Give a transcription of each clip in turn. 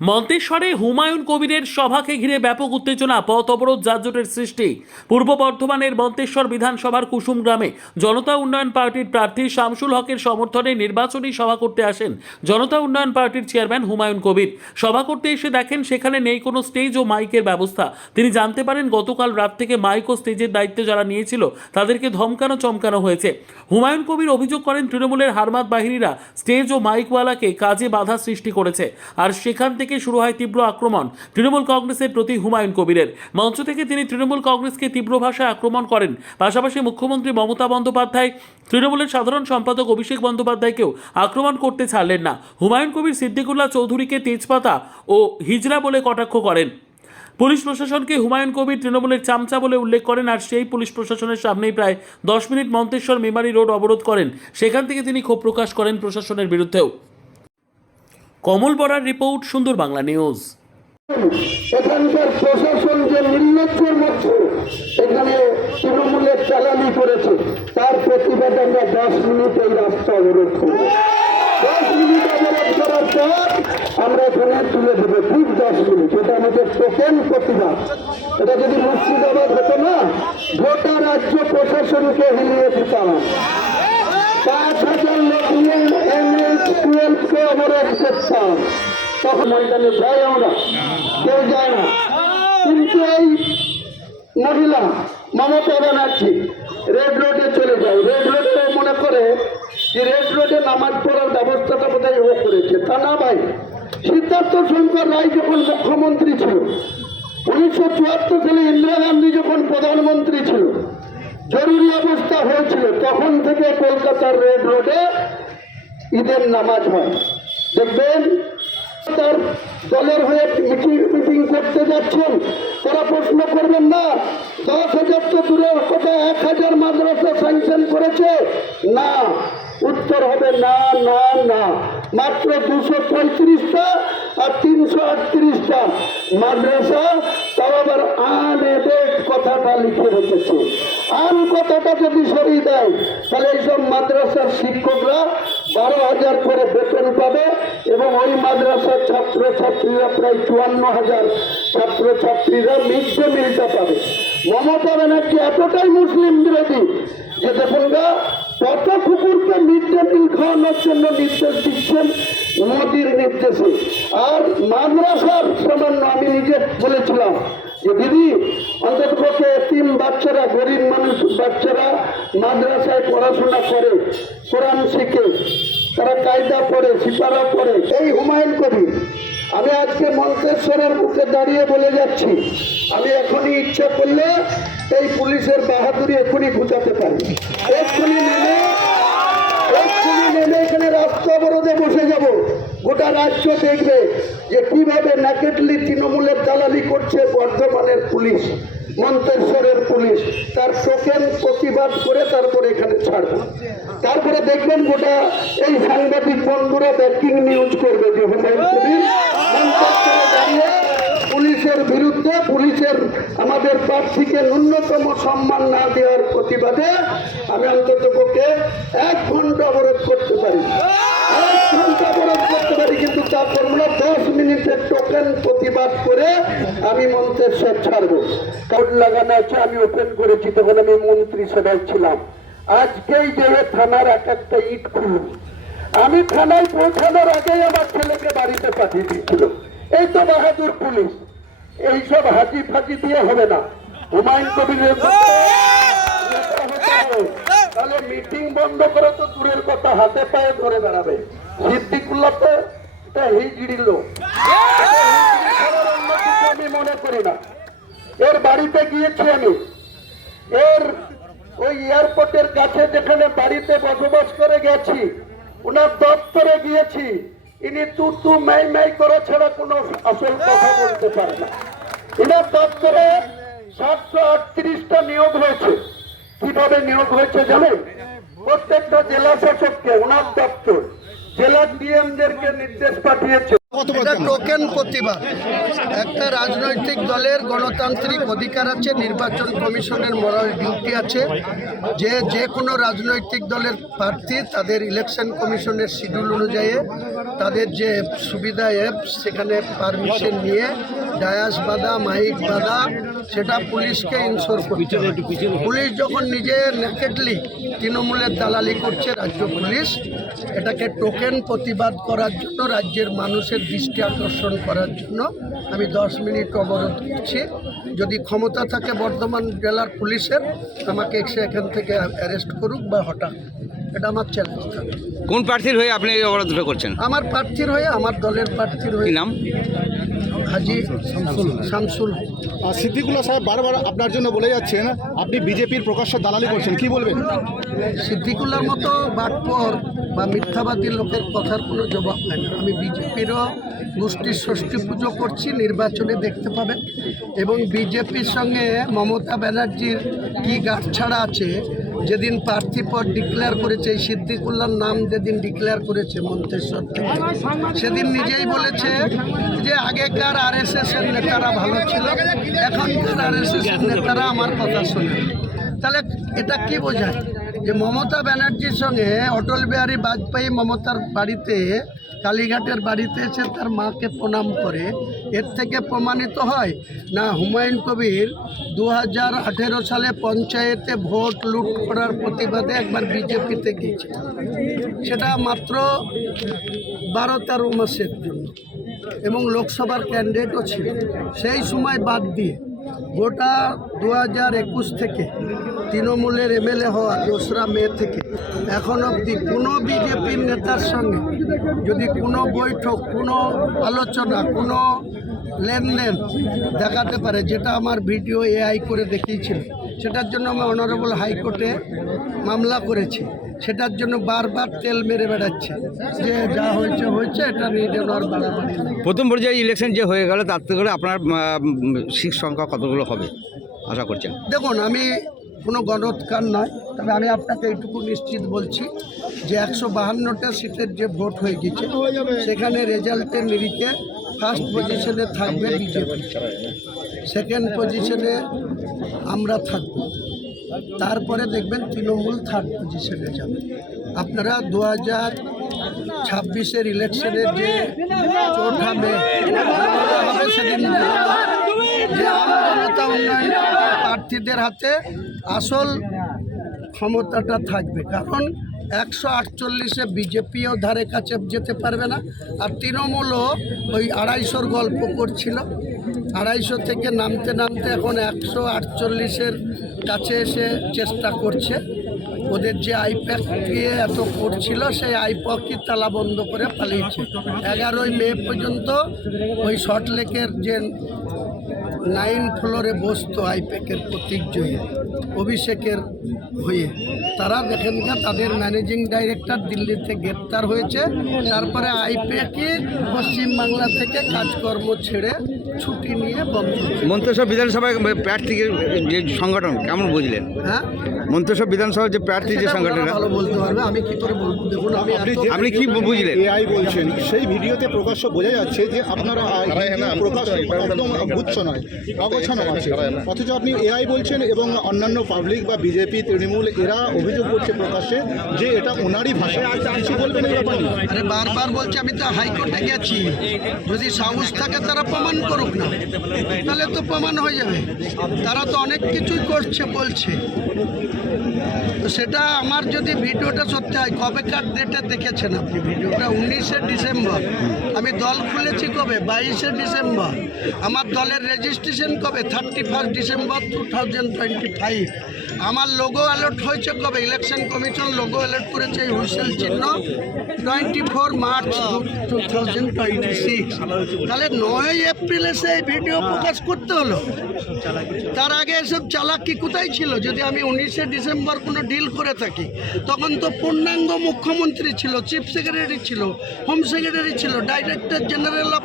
মন্তেশ্বরে হুমায়ুন কবিরের সভাকে ঘিরে ব্যাপক উত্তেজনা, পথ অবরোধ, যানজটের সৃষ্টি। পূর্ব বর্ধমানের মন্তেশ্বর বিধানসভার কুসুম গ্রামে জনতা উন্নয়ন পার্টির প্রার্থী শামসুল হকের সমর্থনে নির্বাচনী সভা করতে আসেন জনতা উন্নয়ন পার্টির চেয়ারম্যান হুমায়ুন কবির। সভা করতে এসে দেখেন সেখানে নেই কোনো স্টেজ ও মাইকের ব্যবস্থা। তিনি জানতে পারেন গতকাল রাত থেকে মাইক ও স্টেজের দায়িত্ব যারা নিয়েছিল তাদেরকে ধমকানো চমকানো হয়েছে। হুমায়ুন কবির অভিযোগ করেন তৃণমূলের হারমাত বাহিনীরা স্টেজ ও মাইকওয়ালাকে কাজে বাধা সৃষ্টি করেছে, আর সেখান থেকে শুরু হয় তীব্র আক্রমণ তৃণমূল কংগ্রেসের প্রতি হুমায়ুন কবিরের। মঞ্চ থেকে তিনি তৃণমূল কংগ্রেসকে তীব্র ভাষায় আক্রমণ করেন। পাশাপাশি মুখ্যমন্ত্রী মমতা বন্দ্যোপাধ্যায়, তৃণমূলের সাধারণ সম্পাদক অভিষেক বন্দ্যোপাধ্যায়কেও আক্রমণ করতে ছাড়লেন না। হুমায়ুন কবির সিদ্দিকুল্লাহ চৌধুরীকে তেজপাতা ও হিজড়া বলে কটাক্ষ করেন। পুলিশ প্রশাসনকে হুমায়ুন কবির তৃণমূলের চামচা বলে উল্লেখ করেন, আর সেই পুলিশ প্রশাসনের সামনেই প্রায় 10 মিনিট মন্তেশ্বর মেমারি রোড অবরোধ করেন। সেখান থেকে তিনি ক্ষোভ প্রকাশ করেন প্রশাসনের বিরুদ্ধেও। কমল বরার রিপোর্ট, সুন্দর বাংলা নিউজ। এখানকার প্রশাসন যে নির্লজ্জের মধ্যে এখানে তৃণমূলের চালানি করেছে, তার প্রতিবাদ আমরা 10 মিনিট এই রাস্তা অবরোধ করব। 10 মিনিট অবরোধ করার পর আমরা এখানে তুলে দেবো, ঠিক 10 মিনিট। এটা আমাদের টোকেন প্রতিবাদ। এটা যদি মুর্শিদাবাদ হতো না, গোটা রাজ্য প্রশাসনকে হিলিয়ে দিতাম। 5,000 লোক নিয়ে NH-12কে অবরোধ করতাম। তখন ময়দানে যাই আমরা, কেউ যায় না। কিন্তু এই মহিলা মমতা ব্যানার্জি রেড রোডে চলে যায়। রেড রোডে মনে করে যে রেড রোডে নামাজ পড়ার ব্যবস্থাটা বোধহয় ও করেছে। তা না ভাই, সিদ্ধার্থ শঙ্কর রায় যখন মুখ্যমন্ত্রী ছিল, 1974 সালে ইন্দিরা গান্ধী যখন প্রধানমন্ত্রী ছিল, জরুরি অবস্থা হয়েছিল, তখন থেকে কলকাতার রেড রোডে ঈদের নামাজ হয়। দেখবেন তার দলের হয়ে মিটিং করতে যাচ্ছেন, তারা প্রশ্ন করবেন না 10,000 তো দূরের কথা, 1,000 মাদ্রাসা স্যাংশন করেছে না। উত্তর হবে না না না। মাত্র 235টা আর 338টা মাদ্রাসা, তাও আবার আনএডেড কথাটা লিখে রেখেছে। আন কথাটা যদি সরিয়ে দেয় তাহলে এইসব মাদ্রাসার শিক্ষকরা 12,000 করে বেতন পাবে এবং ওই মাদ্রাসার ছাত্রছাত্রীরা প্রায় 54,000 ছাত্রছাত্রীরা মিড ডে মিলটা পাবে। মমতা ব্যানার্জি এতটাই মুসলিম বিরোধী যে দেখুন গা, কত কুকুরকে মিড ডে মিল খাওয়ানোর জন্য নির্দেশ দিচ্ছেন মোদির নির্দেশে। আর মাদ্রাসার সামান্য আমি নিজে বলেছিলাম যে দিদি, অন্তত এতিম বাচ্চারা, গরিব মানুষ বাচ্চারা মাদ্রাসায় পড়াশোনা করে, কোরআন শিখে, তারা কায়দা পড়ে, সিপারা পড়ে। এই হুমায়ুন কবির, আমি আজকে মন্তেশ্বরের বুকে দাঁড়িয়ে বলে যাচ্ছি, আমি এখনই ইচ্ছা করলে এই পুলিশের বাহাদুরি এখনই ঘুচাতে পারি। এক্ষুনি নেমে এখানে রাস্তা অবরোধে বসে যাব। গোটা রাজ্য দেখবে যে কিভাবে ন্যাকেটলি তৃণমূলের দালালি করছে বর্ধমানের পুলিশ, মন্তেশ্বরের পুলিশ। তার টোকেন প্রতিবাদ করে তারপরে এখানে ছাড়বো। তারপরে দেখবেন গোটা এই সাংবাদিক বন্ধুরা ব্রেকিং নিউজ করবে যে হুমায়ুন কবির মন্তেশ্বরে দাঁড়িয়ে পুলিশের বিরুদ্ধে, পুলিশের আমাদের প্রার্থীকে ন্যূনতম সম্মান না দেওয়ার প্রতিবাদে আমি অন্তত পক্ষে 1 ঘন্টা অবরোধ করতে পারি। 1 ঘন্টা অবরোধ করতে পারি, কিন্তু তারপর 10 মিনিটের টোকেন প্রতিবাদ করে আমি মন্তেশ্বর ছাড়বো। কাউড লাগানো আছে, আমি ওপেন করেছি, তখন আমি মন্ত্রী সভায় ছিলাম। আজকেই যে থানার একটা ইট খুলুন, আমি থানায় পৌঁছানোর আগেই আমার ছেলেকে বাড়িতে পাঠিয়ে দিয়েছিল। এই তো বাহাদুর পুলিশ। এইসব হাজি ফাজি দিয়ে হবে না। হুমায়ুন কবিরের তাহলে মিটিং বন্ধ করে তো দূরের কথা, হাতে পায়ে ধরে বেড়াবে। সিদ্দিকুল্লাহ তো এটা হিজড়ি লোক, আমি মনে করি না। এর বাড়িতে গিয়েছি আমি, এর ওই এয়ারপোর্টের কাছে যেখানে বাড়িতে বসবাস করে গেছি, ওনার দপ্তরে গিয়েছি। ইনি তু মাই মাই করে ছাড়া কোনো আসল কথা বলতে পারে না। এনার দপ্তরে 738টা নিয়োগ হয়েছে। কিভাবে নিয়োগ হয়েছে জানেন? প্রত্যেকটা জেলা শাসককে ওনার দপ্তর জেলা ডিএমদেরকে নির্দেশ পাঠিয়েছে। প্রতিবাদ এটা কেন? টোকেন প্রতিবাদ। একটা রাজনৈতিক দলের গণতান্ত্রিক অধিকার আছে, নির্বাচন কমিশনের মোরাল ডিউটি আছে, যে কোনো রাজনৈতিক দলের প্রার্থী তাদের ইলেকশন কমিশনের শিডিউল অনুযায়ী তাদের যে সুবিধা অ্যাপস সেখানে পারমিশন নিয়ে ডায়াস বাঁধা, মাইক বাঁধা, সেটা পুলিশকে ইনশোর করতে হয়। পুলিশ যখন নিজে নেকেডলি তৃণমূলের দালালি করছে রাজ্য পুলিশ, এটাকে টোকেন প্রতিবাদ করার জন্য, রাজ্যের মানুষের দৃষ্টি আকর্ষণ করার জন্য আমি 10 মিনিট অবরোধ করছি। যদি ক্ষমতা থাকে বর্ধমান জেলার পুলিশের, আমাকে এখান থেকে অ্যারেস্ট করুক বা হঠাৎ, এটা আমার চ্যালেঞ্জ থাকে। কোন প্রার্থীর হয়ে আপনি এই অবরোধটা করছেন? আমার প্রার্থীর হয়ে, আমার দলের প্রার্থীর কি হয়ে, নাম? হাজি শামসুল। সিদ্দিকুল্লাহ সাহেব বারবার আপনার জন্য বলে যাচ্ছেন আপনি বিজেপির প্রকাশ্য দালালি করছেন, কি বলবেন? সিদ্দিকুল্লার মতো বাটপর বা মিথ্যাবাদী লোকের কথার কোনো জবাব নাই। আমি বিজেপিরও গোষ্ঠীর ষষ্ঠী পুজো করছি, নির্বাচনে দেখতে পাবেন। এবং বিজেপির সঙ্গে মমতা ব্যানার্জির কি গাঁটছাড়া আছে, যেদিন প্রার্থী পদ ডিক্লেয়ার করেছে, এই সিদ্দিকুল্লার নাম যেদিন ডিক্লেয়ার করেছে মন্তেশ্বর থেকে, সেদিন নিজেই বলেছে যে আগেকার আরএসএসের নেতারা ভালো ছিল, এখনকার আরএসএসের নেতারা আমার কথা শোনে। তাহলে এটা কি বোঝায়? যে মমতা ব্যানার্জির সঙ্গে অটল বিহারী বাজপেয়ী মমতার বাড়িতে, কালীঘাটের বাড়িতে এসে তার মাকে প্রণাম করে। এর থেকে প্রমাণিত হয় না হুমায়ুন কবির 2018 সালে পঞ্চায়েতে ভোট লুট করার প্রতিবাদে একবার বিজেপিতে গিয়েছে, সেটা মাত্র 12-13 মাসের জন্য, এবং লোকসভার ক্যান্ডিডেটও ছিল। সেই সময় বাদ দিয়ে গোটা 2021 থেকে তৃণমূলের এমএলএ হওয়া 2রা মে থেকে এখন অবধি কোনো বিজেপির নেতার সঙ্গে যদি কোনো বৈঠক, কোনো আলোচনা, কোনো লেনদেন দেখাতে পারে, যেটা আমার ভিডিও এআই করে দেখিয়েছিল, সেটার জন্য আমি অনারেবল হাইকোর্টে মামলা করেছি। সেটার জন্য বারবার তেল মেরে বেড়াচ্ছে যে যা হয়েছে হয়েছে, এটা নিয়ে যেন আর বাড়াবাড়ি না। প্রথম পর্যায়ে ইলেকশন যে হয়ে গেল তার থেকে আপনার সিট সংখ্যা কতগুলো হবে আশা করছেন? দেখুন, আমি কোনো গণৎকার নয়, তবে আমি আপনাকে এইটুকু নিশ্চিত বলছি যে 152টা সিটের যে ভোট হয়ে গেছে, সেখানে রেজাল্টের নিরিখে ফার্স্ট পজিশনে থাকবে বিজেপি, সেকেন্ড পজিশনে আমরা থাকব, তারপরে দেখবেন তৃণমূল থার্ড পজিশনে যাবে। আপনারা 2026-এর ইলেকশনের যে 4 মে হবে, সেদিন যে আমজনতা উন্নয়ন প্রার্থীদের হাতে আসল ক্ষমতাটা থাকবে। কারণ 148-এ বিজেপিও ধারে কাছে যেতে পারবে না, আর তৃণমূলও ওই 250-র গল্প করছিল, 250 থেকে নামতে নামতে এখন 148-এর কাছে এসে চেষ্টা করছে। ওদের যে আইপ্যাক দিয়ে এত করছিল, সেই আইপ্যাকই তালা বন্ধ করে পালিয়েছে। 11ই মে পর্যন্ত ওই সল্টলেকের যে 9 ফ্লোরে বসতো আইপ্যাকের প্রতীক জয়ী অভিষেকের হয়ে, তারা দেখেন না তাদের ম্যানেজিং ডাইরেক্টর দিল্লিতে গ্রেপ্তার হয়েছে। তারপরে আইপ্যাকই পশ্চিমবাংলা থেকে কাজকর্ম ছেড়ে ছুটি নিয়ে বন্ধ। মন্তেশ্বর বিধানসভায় প্রার্থীর যে সংগঠন কেমন বুঝলেন? হ্যাঁ, মন্তেশ্বর বিধানসভার যে প্রার্থী যে সেটা সংগঠন, ওরা ভালো বলতে পারবে, আমি কি করে বলবো? দেখুন, আমি আপনি কি বুঝলেন? এআই বলছেন, সেই ভিডিওতে প্রকাশ্য বোঝা যাচ্ছে যে আপনারা প্রকাশ্য একদম গুচ্ছ নয়, অগোছানো আছে, অথচ আপনি এআই বলছেন এবং অন্যান্য পাবলিক বা বিজেপি, তৃণমূল এরা অভিযোগ করছে প্রকাশ্যে যে এটা ওনারই ভাষা। কিছু বলবেন এই ব্যাপারে? আরে বারবার বলছি, আমি তো হাইকোর্টে গেছি, যদি সাহস থাকে তারা প্রমাণ করুক না, তাহলে তো প্রমাণ হয়ে যাবে। তারা তো অনেক কিছুই করছে বলছে, তো সেটা আমার যদি ভিডিওটা সত্যি হয়, কবেকার ডেটে দেখেছেন আপনি ভিডিওটা? 19শে ডিসেম্বর। আমি দল খুলেছি কবে? 22শে ডিসেম্বর। আমার দলের রেজিস্ট্রেশন কবে? 31 ডিসেম্বর 2025। আমার লোগো অ্যালার্ট হয়েছে কবে? ইলেকশন কমিশন লোগো অ্যালার্ট করেছে এই হুইসেল চিহ্ন 24 মার্চ 2026। তাহলে 9 এপ্রিল এসে এই ভিডিও প্রকাশ করতে হলো। তার আগে এসব চালাকি কোথায় ছিল? যদি আমি 19শে ডিসেম্বর কোনো ডিল করে থাকি, তখন তো পূর্ণাঙ্গ মুখ্যমন্ত্রী ছিল, চিফ সেক্রেটারি ছিল, হোম সেক্রেটারি ছিল, ডাইরেক্টর জেনারেল অফ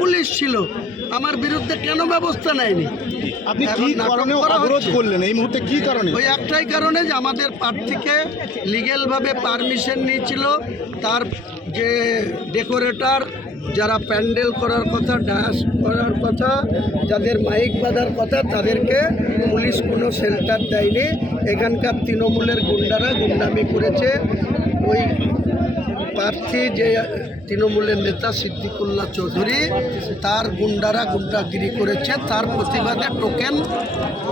পুলিশ ছিল। আমার বিরুদ্ধে কেন ব্যবস্থা নেয়নি? আপনি কি এখন নাটক কারণে করা অবরোধ হচ্ছে। করলেন এই মুহূর্তে, কি কারণে? ওই একটাই কারণে যে আমাদের প্রার্থীকে লিগ্যালভাবে পারমিশন নিয়েছিল, তার যে ডেকোরেটর যারা প্যান্ডেল করার কথা, ডান্স করার কথা, যাদের মাইক বাঁধার কথা, তাদেরকে পুলিশ কোনো শেল্টার দেয়নি। এখানকার তৃণমূলের গুন্ডারা গুন্ডামি করেছে। ওই প্রার্থী যে তৃণমূলের নেতা সিদ্দিকুল্লাহ চৌধুরী, তার গুন্ডারা গুন্ডাগিরি করেছে। তার প্রতিবাদে টোকেন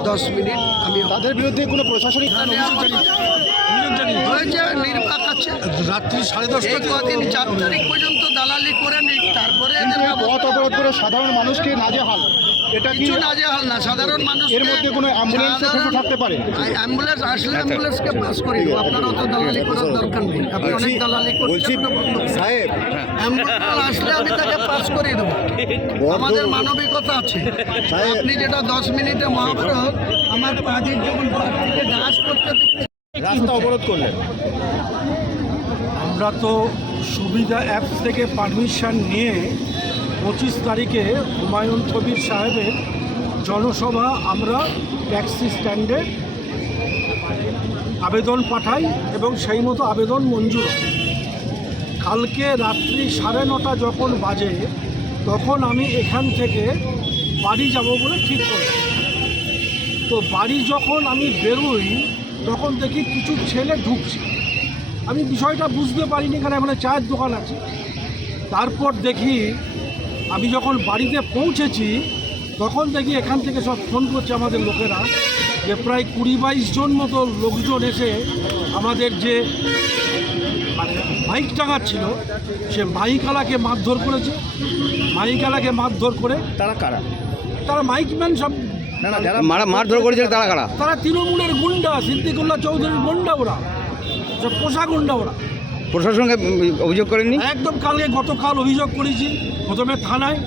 10 মিনিট আমি তাদের বিরুদ্ধে কোনো প্রশাসনিক হয়েছে, নির্বাক আছে। রাত্রি 10:30 এই কদিন 4 তারিখ পর্যন্ত দালালি করে নিই, তারপরে এদের পথ অবরোধ করে সাধারণ মানুষকে নাজেহাল। এটা কি কিছু নাজেহাল না, সাধারণ মানুষ এর মধ্যে কোনো অ্যাম্বুলেন্সও ফেসে থাকতে পারে? অ্যাম্বুলেন্স আসলে অ্যাম্বুলেন্সকে পাস করে দেবো। আপনার অত দালালি করার দরকার নেই। আপনি অনেক দালালি করছেন। সাহেব, অ্যাম্বুলেন্স আসলে আমি তাকে পাস করে দেবো। আমাদের মানবিকতা আছে। আপনি যেটা 10 মিনিটে মহাভারত, আমার পার্টির যখন পার্টিকে ডান্স করতে রাস্তা অবরোধ করলেন। আমরা তো সুবিধা অ্যাপস থেকে পারমিশন নিয়ে 25 তারিখে হুমায়ুন কবির সাহেবের জনসভা আমরা ট্যাক্সি স্ট্যান্ডে আবেদন পাঠাই এবং সেই মতো আবেদন মঞ্জুর হয়। কালকে রাত্রি 9:30 যখন বাজে, তখন আমি এখান থেকে বাড়ি যাব বলে ঠিক করি। তো বাড়ি যখন আমি বেরোই, তখন দেখি কিছু ছেলে ঢুকছে। আমি বিষয়টা বুঝতে পারিনি, কারণ এখানে চায়ের দোকান আছে। তারপর দেখি, আমি যখন বাড়িতে পৌঁছেছি, তখন দেখি এখান থেকে সব ফোন করছে আমাদের লোকেরা, যে প্রায় 20-22 জন মতো লোকজন এসে আমাদের যে মাইক টাঙাচ্ছিল, সে মাইকালাকে মারধর করেছে। মাইকালাকে মারধর করে তারা কারা? তারা মাইকম্যান সব, না না, যারা মারধর করেছিল তারা কারা? তারা তৃণমূলের গুন্ডা, সিদ্দিকুল্লাহ চৌধুরীর গুন্ডা, ওরা সব পোষা গুন্ডা। ওরা প্রশাসনকে অভিযোগ করেননি? একদম গতকাল অভিযোগ করেছি, প্রথমে থানায়,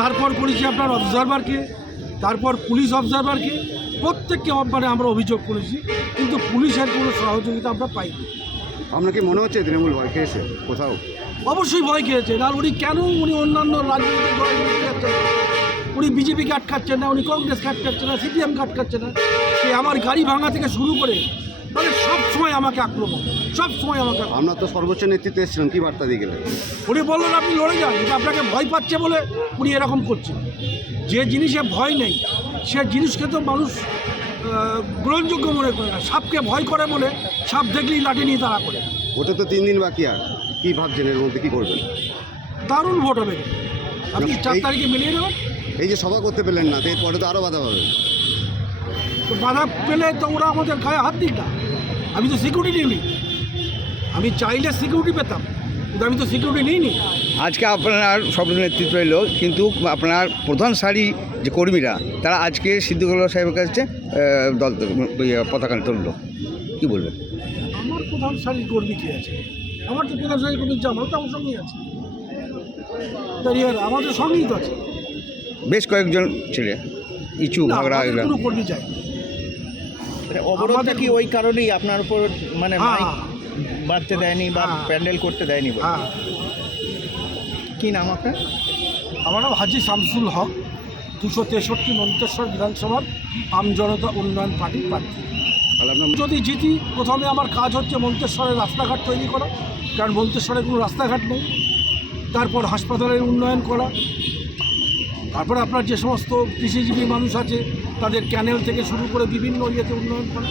তারপর করেছি আপনার অবজারভারকে, তারপর পুলিশ অবজারভারকে, প্রত্যেককে মানে আমরা অভিযোগ করেছি, কিন্তু পুলিশের কোনো সহযোগিতা আমরা পাইনি। আপনার কি মনে হচ্ছে তৃণমূল ভয় খেয়েছে কোথাও? অবশ্যই ভয় খেয়েছেন। আর উনি অন্যান্য রাজনৈতিক দল আটকাচ্ছেন, উনি বিজেপিকে আটকাচ্ছেন না, উনি কংগ্রেসকে আটকাচ্ছেন না, সিপিএমকে আটকাচ্ছেন না। সে আমার গাড়ি ভাঙা থেকে শুরু করে মানে সব সময় আমাকে আক্রমণ, সব সময় আমাকে আক্রমণ। আপনার তো সর্বোচ্চ নেতৃত্বে এসেছিলেন, কি বার্তা দিয়ে গেলেন? উনি বললেন আপনি লড়ে যান, এটা আপনাকে ভয় পাচ্ছে বলে উনি এরকম করছেন। যে জিনিসে ভয় নেই, সে জিনিসকে তো মানুষ গ্রহণযোগ্য মনে করে না। সাপকে ভয় করে বলে সাপ দেখলেই লাঠি নিয়ে তাড়া করে। ওটা তো 3 দিন বাকি, আর কি ভাবছেন এর মধ্যে কি করবেন? দারুণ ভোট হবে। আপনি 4 তারিখে মিলিয়ে নেবেন। এই যে সভা করতে পেলেন না, এরপরে তো আরও বাধা পাবে। তো বাধা পেলে তো ওরা আমাদের গায়ে হাত দিক না। আমি তো সিকিউরিটি নিই, আমি চাইলে সিকিউরিটি পেতাম, কিন্তু আমি তো সিকিউরিটি নিইনি। আজকে আপনার সব নেতৃত্ব এলো, কিন্তু আপনার প্রধান সারি যে কর্মীরা, তারা আজকে সিদ্দিকুল্লাহ সাহেবের কাছে দল পতাকা তুললো, কী বলবেন? আমার প্রধান সারির কর্মী কে আছে? আমার তো প্রধান সারির কর্মী জামাল তো আমার সঙ্গেই আছে, আমাদের সঙ্গেই তো আছে। বেশ কয়েকজন ছেলে ইচু না, ভাগড়া আমাদের এগুলো। কোনো কর্মী চাই। অবরোধটা কি ওই কারণেই আপনার উপর মানে হ্যাঁ, মাইক বাড়তে দেয়নি বা হ্যাঁ। প্যান্ডেল করতে দেয়নি বলে? হ্যাঁ, কি নাম আপনার? আমার নাম হাজি শামসুল হক, 263 মন্তেশ্বর বিধানসভার আমজনতা উন্নয়ন পার্টির প্রার্থী। যদি জিতি, প্রথমে আমার কাজ হচ্ছে মন্তেশ্বরের রাস্তাঘাট তৈরি করা, কারণ মন্তেশ্বরে কোনো রাস্তাঘাট নেই। তারপর হাসপাতালের উন্নয়ন করা, তারপরে আপনার যে সমস্ত কৃষিজীবী মানুষ আছে তাদের ক্যানেল থেকে শুরু করে বিভিন্ন ইয়েতে উন্নয়ন করা।